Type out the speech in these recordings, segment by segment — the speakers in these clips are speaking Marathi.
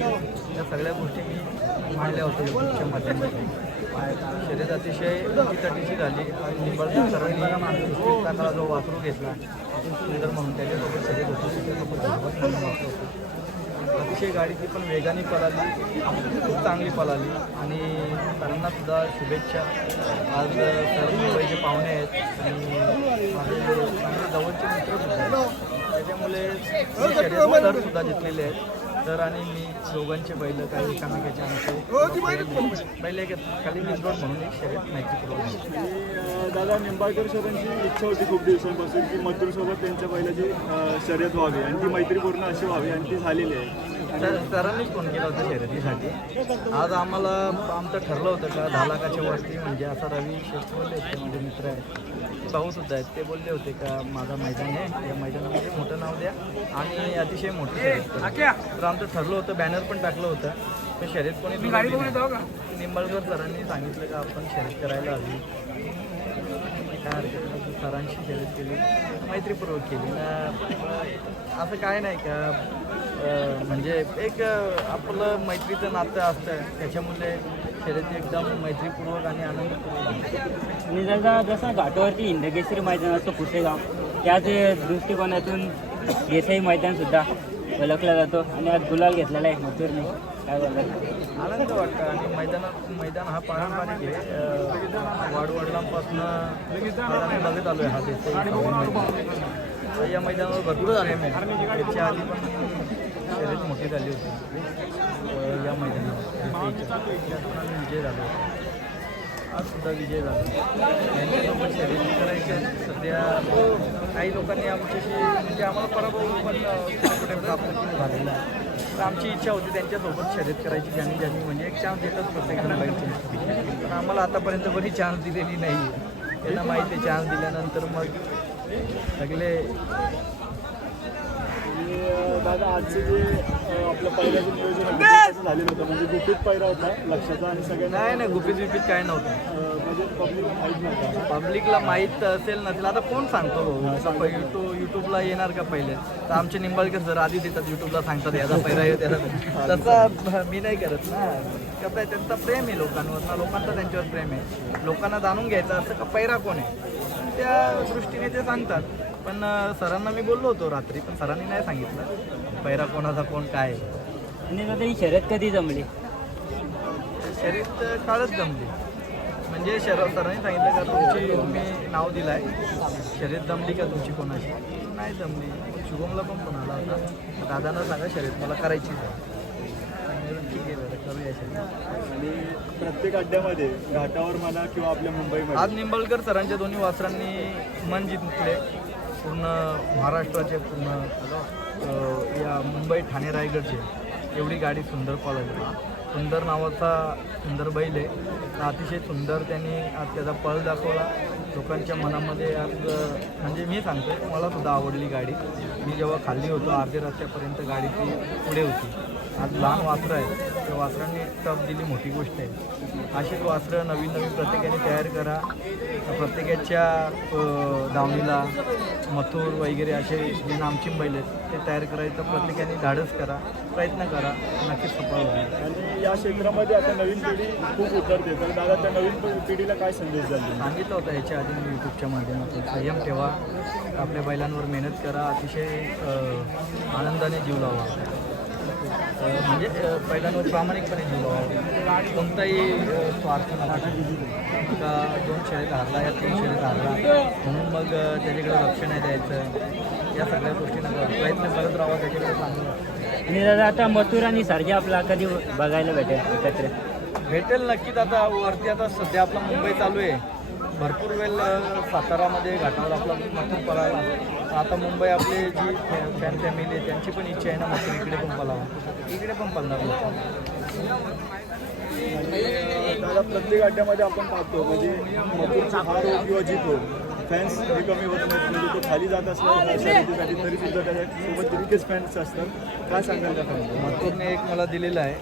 या सगळ्या गोष्टी मी मांडल्या होत्या युट्यूबच्या माध्यमातून. शर्यत अतिशय तटीची झाली. आणि निंबाळकर सरांनी जो वासरू घेतला अतुल सुंदर म्हणून त्याच्यासोबत शर्यत होती. अतिशय गाडी ती पण वेगाने पळाली खूप चांगली पळाली. आणि सरांना सुद्धा शुभेच्छा. आज सर मुंबईचे पाहुणे आहेत. आणि माझे जवळचे मित्र सुद्धा त्याच्यामुळे सुद्धा जिंकलेले आहेत. सर आणि मी दोघांचे बैल काही एकामेकाचे आमचे. बैल एक आहेत. खाली मिसरोड म्हणून एक शर्यत माहिती अ, दादा निंबाळकर सरांची इच्छा होती खूप दिवसांपासून की मथुरसोबत त्यांच्या बैलाची शर्यत व्हावी आणि ती मैत्रीपूर्ण अशी व्हावी आणि ती झालेली आहे. सर सरांनीच फोन केला होता शर्यतीसाठी. आज आम्हाला आमचं ठरलं होतं का दहा लाखाच्या वरती म्हणजे आता रवी होते माझे मित्र आहेत. ते भाऊ सुद्धा आहेत. ते बोलले होते का माझा मैदान आहे. या मैदानामध्ये मोठं नाव द्या. आणि अतिशय मोठं. तर आमचं ठरलं होतं बॅनर पण टाकलं होतं. पण शर्यत कोणी. निंबाळकर सरांनी सांगितलं का आपण शर्यत करायला हवी. काय हरकत. सरांशी शर्यत केली. मैत्रीपूर्वक केली. असं काय नाही का म्हणजे एक आपलं मैत्रीचं नातं असतं. त्याच्यामुळे शर्यती एकदम मैत्रीपूर्वक आणि आनंदपूर्वक. आणि जसा जसा घाटावरती हिंदकेसरी मैदान असतो पुसेगाव त्याच दृष्टिकोनातून येथेही मैदान सुद्धा ओळखला जातो आणि आज गुलाल घेतलेला आहे मथुरने. काय बोलतात आनंद वाटतं आणि मैदानात मैदान हा पारंपरिक आहे. अं, वाडवडिलांपासून मैदान बघत आलो आहे हा या मैदानावर भरपूर त्याच्या आधी पण शर्यत मोठी झाली होती. या मैदानात विजय झाला आज सुद्धा विजय झाला. यांच्यासोबत शर्यती करायच्या सध्या काही लोकांनी आमच्याशी म्हणजे आम्हाला पराभव पण प्राप्त झालेला आहे. तर आमची इच्छा होती त्यांच्यासोबत शर्यत करायची ज्यांनी ज्यांनी म्हणजे एक चान्स देतात प्रत्येकाला. पाहिजे पण आम्हाला आतापर्यंत कोणी चान्स दिलेली नाही आहे त्यांना माहिती आहे चान्स दिल्यानंतर मग सगळे दादा आजचे जे आपलं पहिल्याचं नियोजन झालेलं होतं. म्हणजे गुपित पैरा होता लक्षाचा आणि सगळ्यांना. नाही नाही गुपित बिपित काय नव्हतं. म्हणजे पब्लिक माहीत नव्हतं. पब्लिकला माहीत असेल नसेल आता कोण सांगतो? भाऊ युट्यूब युट्यूबला येणार का पहिले? तर आमचे निंबाळकर सर आधी देतात युट्यूबला सांगतात याचा पैरा आहे त्याचा तसा मी नाही करत ना. कसं आहे त्यांचा प्रेम आहे लोकांवर ना लोकांचं त्यांच्यावर प्रेम आहे. लोकांना जाणून घ्यायचं असं का पैरा कोण आहे? त्या दृष्टीने ते सांगतात. पण सरांना मी बोललो होतो रात्री पण सरांनी नाही सांगितलं. पैरा कोणाचा कोण काय. आहे. आणि दादा ही शर्यत कधी जमली? शर्यत काळच जमली. म्हणजे शर सरांनी सांगितलं का तुमची तुम्ही नाव दिलं आहे शर्यत जमली का तुमची कोणाची? नाही जमली. शुभमला पण फोन आला होता. दादांना सांगा शर्यत मला करायचीच आहे. मी म्हणलं, ठीक आहे बरं करूया शर्यत. आणि प्रत्येक अड्ड्यामध्ये घाटावर म्हणा किंवा आपल्या मुंबईमध्ये. आज निंबाळकर सरांच्या दोन्ही वासरांनी मन जिंकले. पूर्ण महाराष्ट्राचे पूर्ण या मुंबई ठाणे रायगडचे एवढी गाडी सुंदर पळाली सुंदर नावाचा सुंदर बैल आहे. अतिशय सुंदर त्यांनी आज त्याचा पळ दाखवला. लोकांच्या मनामध्ये आज म्हणजे मी सांगतो मला सुद्धा आवडली गाडी. मी जेव्हा खाल्ली होतो अर्ध्या रस्त्यापर्यंत गाडी ती पुढे होती. आज लहान वासरं आहेत. त्या वासरांनी टप दिली मोठी गोष्ट आहे. अशीच वासरं नवीन नवीन प्रत्येकाने तयार करा. प्रत्येकाच्या दावणीला मथुर वगैरे असे जे नामचिन बैल आहेत ते तयार करायचं. प्रत्येकाने धाडस करा प्रयत्न करा. नक्कीच सफळ होईल. आणि या क्षेत्रामध्ये आता नवीन पिढी खूप उतरते. तर दादा त्या नवीन पिढीला काय संदेश द्याल सांगितलं होतं याच्या आधी मी यूट्यूबच्या माध्यमातून. संयम ठेवा. आपल्या बैलांवर मेहनत करा. अतिशय आनंदाने जीव लावा. म्हणजे बैलांवर प्रामाणिकपणे लावा कोणताही स्वार्थ नका का दोन शर्यत हारला या तीन शर्यत हारला म्हणून मग त्याच्याकडे लक्ष नाही द्यायचं. या सगळ्या गोष्टी नका प्रयत्न करत राहा त्याच्याकडे चांगलं आणि दादा आता मथुर आणि सारखी आपला कधी बघायला भेटेल एकत्र? भेटेल नक्कीच. आता वरती आता सध्या आपला मुंबई चालू आहे. भरपूर वेळ सातारामध्ये घाटावर आपला मथुर पळाला. आता मुंबई आपली जी फॅन फॅमिली आहे त्यांची पण इच्छा आहे ना मथुर इकडे पण पळावा. इकडे पण पळणार. दादा प्रत्येक अड्ड्यामध्ये आपण पाहतो म्हणजे मथुरचा हार किंवा जीत फॅन्स हे कमी होत नाहीत म्हणजे तो खाली जात असला तरी सुद्धा त्याच्यासोबत तितकेच फॅन्स असतात. काय सांगाल त्या मथुरने एक मला दिलेलं आहे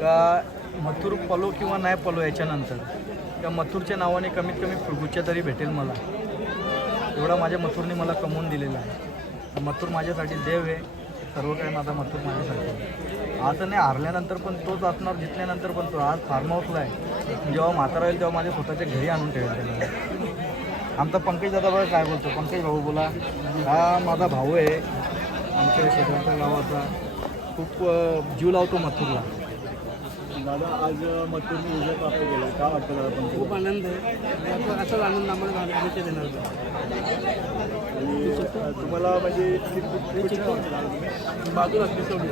का मथुर पलो किंवा नाही पलो याच्यानंतर. त्या मथुरच्या नावाने कमीत कमी फुलगुच्च्या तरी भेटेल मला. एवढा माझ्या मथुरने मला कमवून दिलेला आहे. मथुर माझ्यासाठी देव आहे. सर्व काही माझा मथुर माझ्यासाठी आज नाही हारल्यानंतर पण तोच असणार जितल्यानंतर पण तो. आज फार्म हाऊसला आहे. जेव्हा म्हातारा येईल तेव्हा माझ्या स्वतःच्या घरी आणून ठेवेल त्याला. आमचा पंकज दादा बघा काय बोलतो. पंकज भाऊ बोला. हा माझा भाऊ आहे. आमच्या शेजारच्या गावाचा. खूप जीव लावतो मथुरला. दादा आज मथुरने विजय प्राप्त केला काय वाटतं दादा पण खूप आनंद आहे. असाच आनंद आम्हाला आयुष्य देणार आणि अ, तुम्हाला म्हणजे किती-? बाजूला दिसवली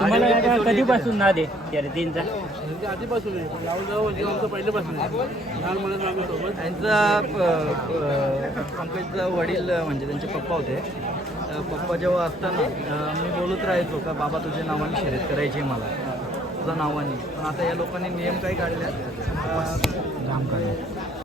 तुम्हाला कधीपासून नाद आहे शर्यतींचा म्हणजे आधीपासून आहे. जाऊ जाऊ म्हणजे आमचं पहिल्यापासून आहे. लहान मुलांना आम्ही सोबत त्यांचा प- प- पंकजचा वडील म्हणजे त्यांचे पप्पा होते. अ, पप्पा जेव्हा असताना अ, मी बोलत राहायचो का बाबा तुझ्या नावाने शर्यत करायची आहे मला. तुझ्या नावाने. पण आता या लोकांनी नियम काय काढल्यात. अ,